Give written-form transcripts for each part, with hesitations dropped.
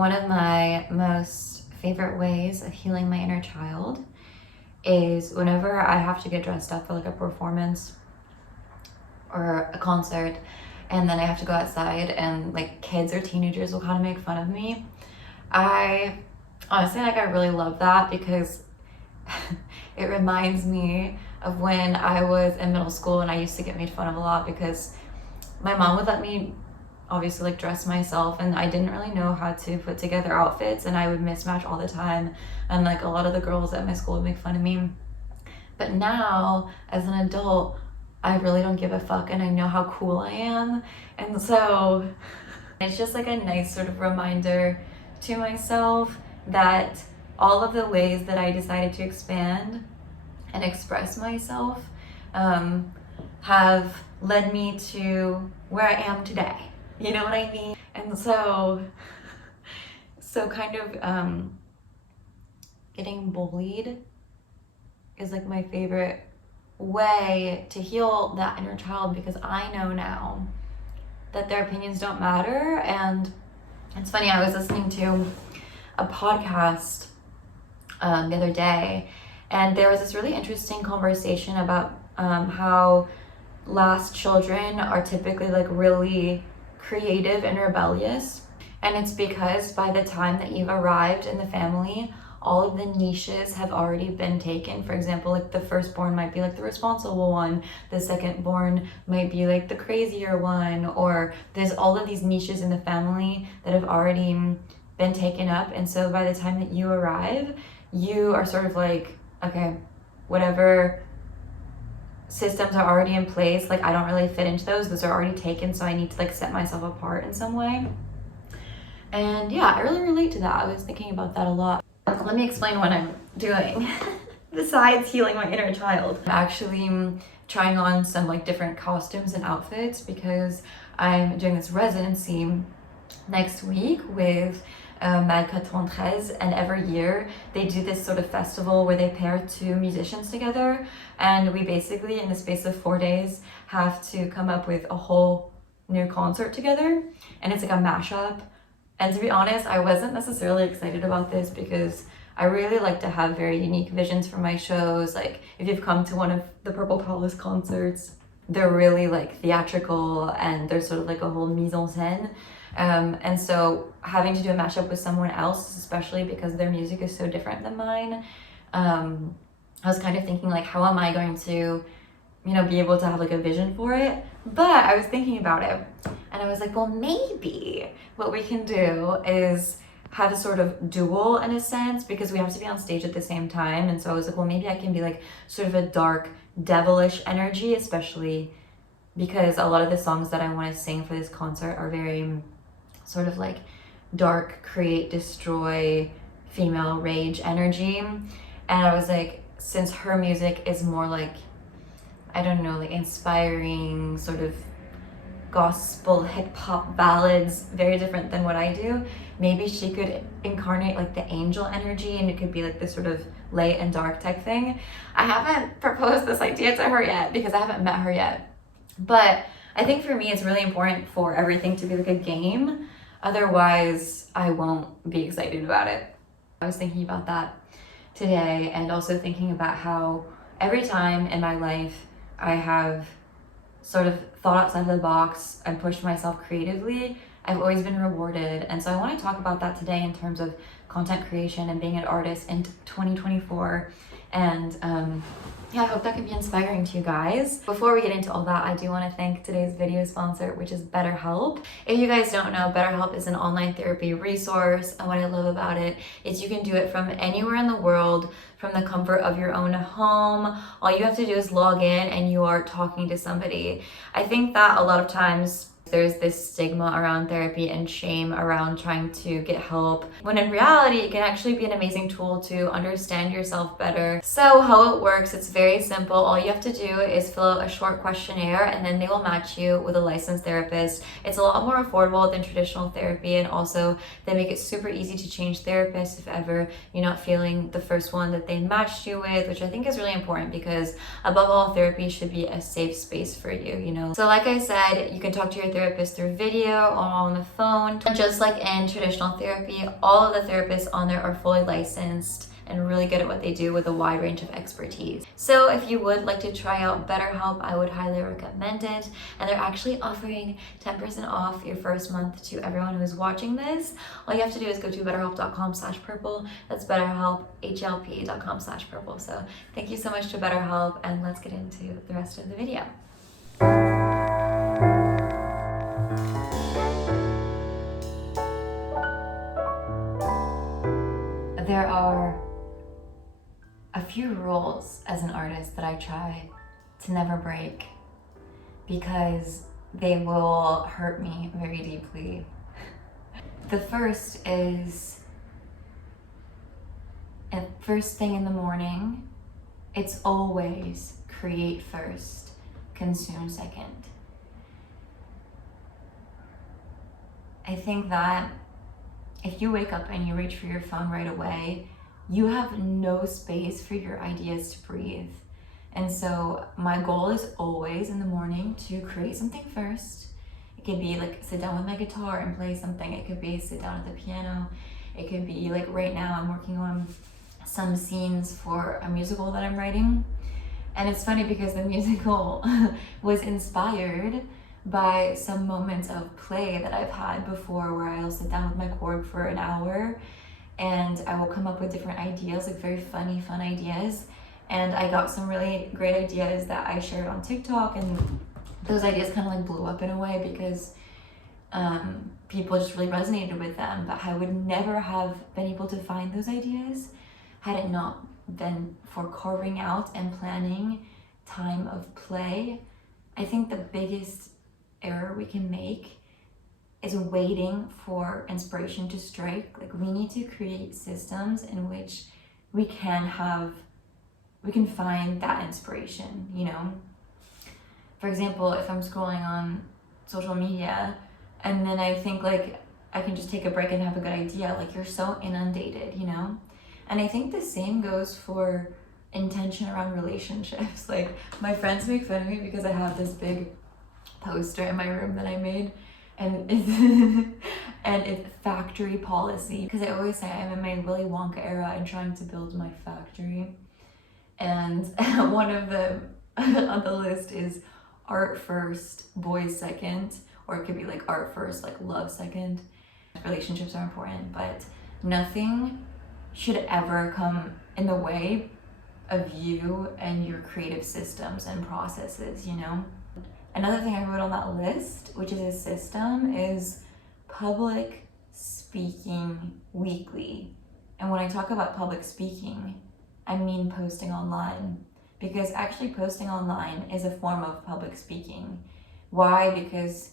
One of my most favorite ways of healing my inner child is whenever I have to get dressed up for like a performance or a concert, and then I have to go outside and like kids or teenagers will kind of make fun of me. I honestly, like, I really love that because it reminds me of when I was in middle school and I used to get made fun of a lot because my mom would let me obviously like dress myself, and I didn't really know how to put together outfits, and I would mismatch all the time, and like a lot of the girls at my school would make fun of me. But now as an adult, I really don't give a fuck, and I know how cool I am, and so it's just like a nice sort of reminder to myself that all of the ways that I decided to expand and express myself have led me to where I am today. You know what I mean? And so kind of getting bullied is like my favorite way to heal that inner child, because I know now that their opinions don't matter. And it's funny, I was listening to a podcast the other day, and there was this really interesting conversation about how last children are typically like really creative and rebellious, and it's because by the time that you've arrived in the family, all of the niches have already been taken. For example, like the firstborn might be like the responsible one, the secondborn might be like the crazier one, or there's all of these niches in the family that have already been taken up. And so by the time that you arrive, you are sort of like, okay, whatever systems are already in place, like I don't really fit into those are already taken, so I need to like set myself apart in some way. And yeah, I really relate to that. I was thinking about that a lot. Let me explain what I'm doing besides healing my inner child. I'm actually trying on some like different costumes and outfits because I'm doing this residency next week with Mad 93, and every year they do this sort of festival where they pair two musicians together, and we basically in the space of 4 days have to come up with a whole new concert together, and it's like a mashup. And to be honest, I wasn't necessarily excited about this because I really like to have very unique visions for my shows. Like if you've come to one of the Purple Palace concerts, they're really like theatrical and there's sort of like a whole mise en scène. And so having to do a mashup with someone else, especially because their music is so different than mine, I was kind of thinking like, how am I going to, be able to have like a vision for it? But I was thinking about it and I was like, well, maybe what we can do is have a sort of duel in a sense, because we have to be on stage at the same time. And so I was like, well, maybe I can be like sort of a dark, devilish energy, especially because a lot of the songs that I want to sing for this concert are very sort of like dark, create, destroy, female rage energy. And I was like, since her music is more like, I don't know, like inspiring sort of gospel hip hop ballads, very different than what I do, maybe she could incarnate like the angel energy, and it could be like this sort of light and dark type thing. I haven't proposed this idea to her yet because I haven't met her yet, but I think for me it's really important for everything to be like a game, otherwise I won't be excited about it. I was thinking about that today, and also thinking about how every time in my life I have sort of thought outside of the box and pushed myself creatively, I've always been rewarded. And so I want to talk about that today in terms of content creation and being an artist in 2024. And yeah, I hope that can be inspiring to you guys. Before we get into all that, I do want to thank today's video sponsor, which is BetterHelp. If you guys don't know, BetterHelp is an online therapy resource, and what I love about it is you can do it from anywhere in the world, from the comfort of your own home. All you have to do is log in and you are talking to somebody. I think that a lot of times there's this stigma around therapy and shame around trying to get help, when in reality it can actually be an amazing tool to understand yourself better. So how it works, it's very simple. All you have to do is fill out a short questionnaire, and then they will match you with a licensed therapist. It's a lot more affordable than traditional therapy, and also they make it super easy to change therapists if ever you're not feeling the first one that they matched you with, which I think is really important, because above all, therapy should be a safe space for you, So like I said, you can talk to your therapist therapist through video or on the phone. Just like in traditional therapy, all of the therapists on there are fully licensed and really good at what they do with a wide range of expertise. So if you would like to try out BetterHelp, I would highly recommend it. And they're actually offering 10% off your first month to everyone who is watching this. All you have to do is go to betterhelp.com/purple. That's betterhelp, HLP.com/purple. So thank you so much to BetterHelp, and let's get into the rest of the video. There are a few rules as an artist that I try to never break because they will hurt me very deeply. The first is, at first thing in the morning, it's always create first, consume second. I think that if you wake up and you reach for your phone right away, you have no space for your ideas to breathe. And so my goal is always in the morning to create something first. It could be like sit down with my guitar and play something. It could be sit down at the piano. It could be like right now I'm working on some scenes for a musical that I'm writing. And it's funny because the musical was inspired by some moments of play that I've had before, where I'll sit down with my chord for an hour and I will come up with different ideas, like very funny, fun ideas. And I got some really great ideas that I shared on TikTok, and those ideas kind of like blew up in a way because people just really resonated with them. But I would never have been able to find those ideas had it not been for carving out and planning time of play. I think the biggest error we can make is waiting for inspiration to strike. Like, we need to create systems in which we can find that inspiration, you know? For example, if I'm scrolling on social media and then I think like I can just take a break and have a good idea, like you're so inundated, you know? And I think the same goes for intention around relationships. Like, my friends make fun of me because I have this big poster in my room that I made, and it's factory policy, because I always say I'm in my Willy Wonka era and trying to build my factory. And one of them on the list is art first, boys second, or it could be like art first, like love second. Relationships are important, but nothing should ever come in the way of you and your creative systems and processes, you know? Another thing I wrote on that list, which is a system, is public speaking weekly. And when I talk about public speaking, I mean posting online, because actually posting online is a form of public speaking. Why? Because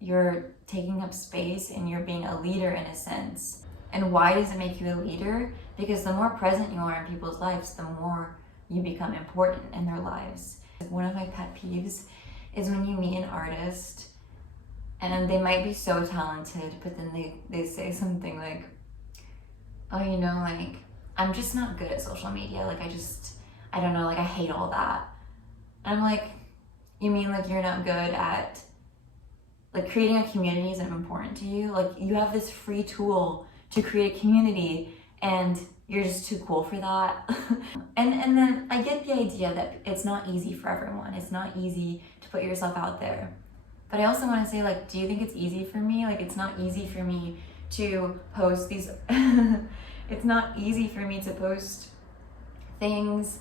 you're taking up space and you're being a leader in a sense. And why does it make you a leader? Because the more present you are in people's lives, the more you become important in their lives. One of my pet peeves is when you meet an artist and they might be so talented, but then they say something like, oh, you know, like, I'm just not good at social media. Like, I don't know, like, I hate all that. And I'm like, you mean like you're not good at, like, creating a community isn't important to you? Like, you have this free tool to create a community and you're just too cool for that. and then I get the idea that it's not easy for everyone. It's not easy to put yourself out there. But I also want to say, like, do you think it's easy for me? Like, it's not easy for me to post these, it's not easy for me to post things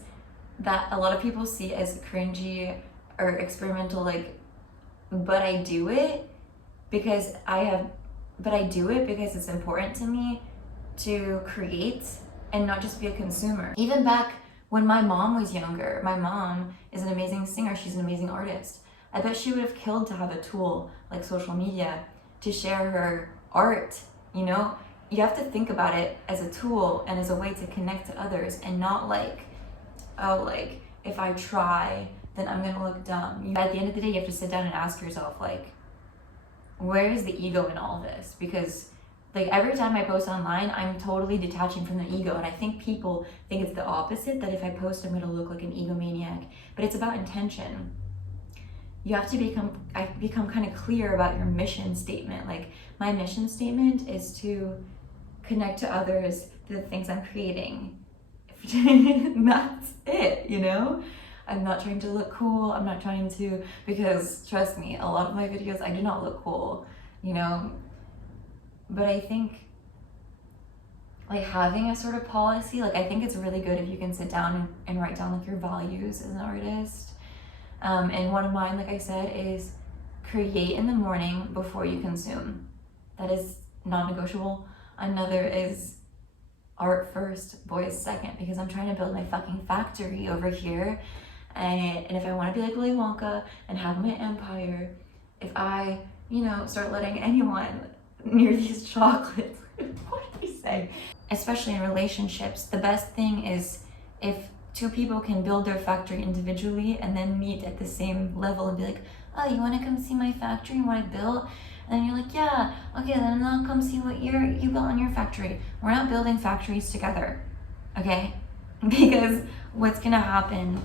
that a lot of people see as cringy or experimental, like, but I do it because it's important to me to create and not just be a consumer. Even back when my mom was younger, my mom is an amazing singer, she's an amazing artist. I bet she would have killed to have a tool like social media to share her art, you know? You have to think about it as a tool and as a way to connect to others, and not like, oh, like, if I try, then I'm gonna look dumb. At the end of the day, you have to sit down and ask yourself, like, where is the ego in all this? Because, like, every time I post online, I'm totally detaching from the ego, and I think people think it's the opposite, that if I post, I'm gonna look like an egomaniac. But it's about intention. you have to become kind of clear about your mission statement. Like, my mission statement is to connect to others through the things I'm creating. That's it, you know? I'm not trying to look cool. I'm not trying to, because trust me, a lot of my videos, I do not look cool, you know? But I think like having a sort of policy, like I think it's really good if you can sit down and write down like your values as an artist. And one of mine, like I said, is create in the morning before you consume. That is non-negotiable. Another is art first, boys second, because I'm trying to build my fucking factory over here. And if I want to be like Willy Wonka and have my empire, if I, you know, start letting anyone near these chocolates, what did we say? Especially in relationships, the best thing is if two people can build their factory individually and then meet at the same level and be like, oh, you want to come see my factory and what I built? And then you're like, yeah, okay, then I'll come see what you built in your factory. We're not building factories together, okay? Because what's gonna happen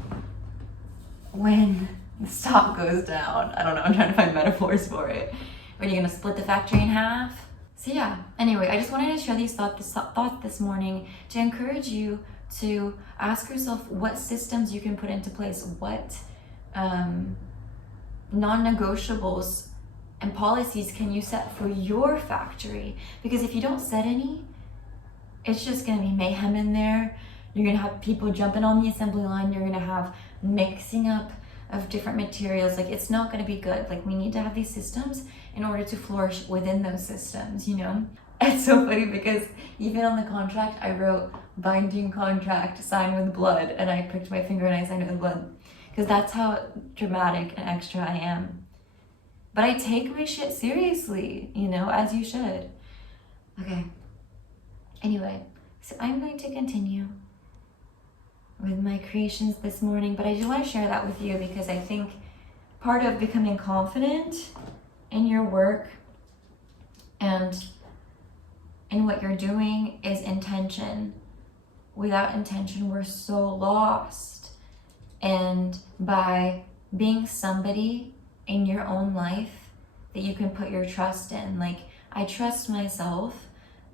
when the stock goes down? I don't know, I'm trying to find metaphors for it. When you're gonna split the factory in half? So yeah, anyway, I just wanted to share these thoughts this morning to encourage you to ask yourself what systems you can put into place, what non-negotiables and policies can you set for your factory? Because if you don't set any, it's just gonna be mayhem in there. You're gonna have people jumping on the assembly line. You're gonna have mixing up of different materials. Like, it's not gonna be good. Like, we need to have these systems in order to flourish within those systems, you know? It's so funny because even on the contract, I wrote binding contract, signed with blood, and I pricked my finger and I signed it with blood. Because that's how dramatic and extra I am. But I take my shit seriously, you know, as you should. Okay. Anyway, so I'm going to continue with my creations this morning, but I just want to share that with you because I think part of becoming confident in your work and in what you're doing is intention. Without intention, we're so lost. And by being somebody in your own life that you can put your trust in, like, I trust myself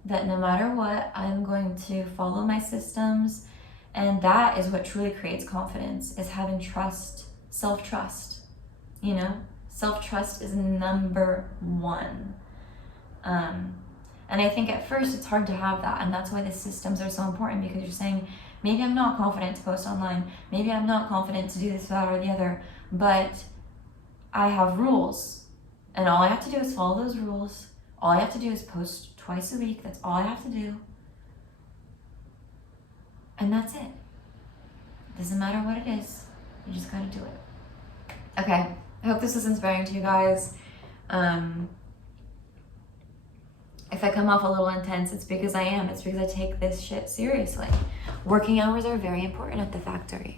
that no matter what, I'm going to follow my systems. And that is what truly creates confidence, is having trust, self-trust, you know? Self-trust is number one. And I think at first it's hard to have that, and that's why the systems are so important, because you're saying, maybe I'm not confident to post online, maybe I'm not confident to do this, that, or the other, but I have rules, and all I have to do is follow those rules. All I have to do is post twice a week. That's all I have to do. And that's it. Doesn't matter what it is. You just gotta do it. Okay, I hope this was inspiring to you guys. If I come off a little intense, it's because I am. It's because I take this shit seriously. Working hours are very important at the factory.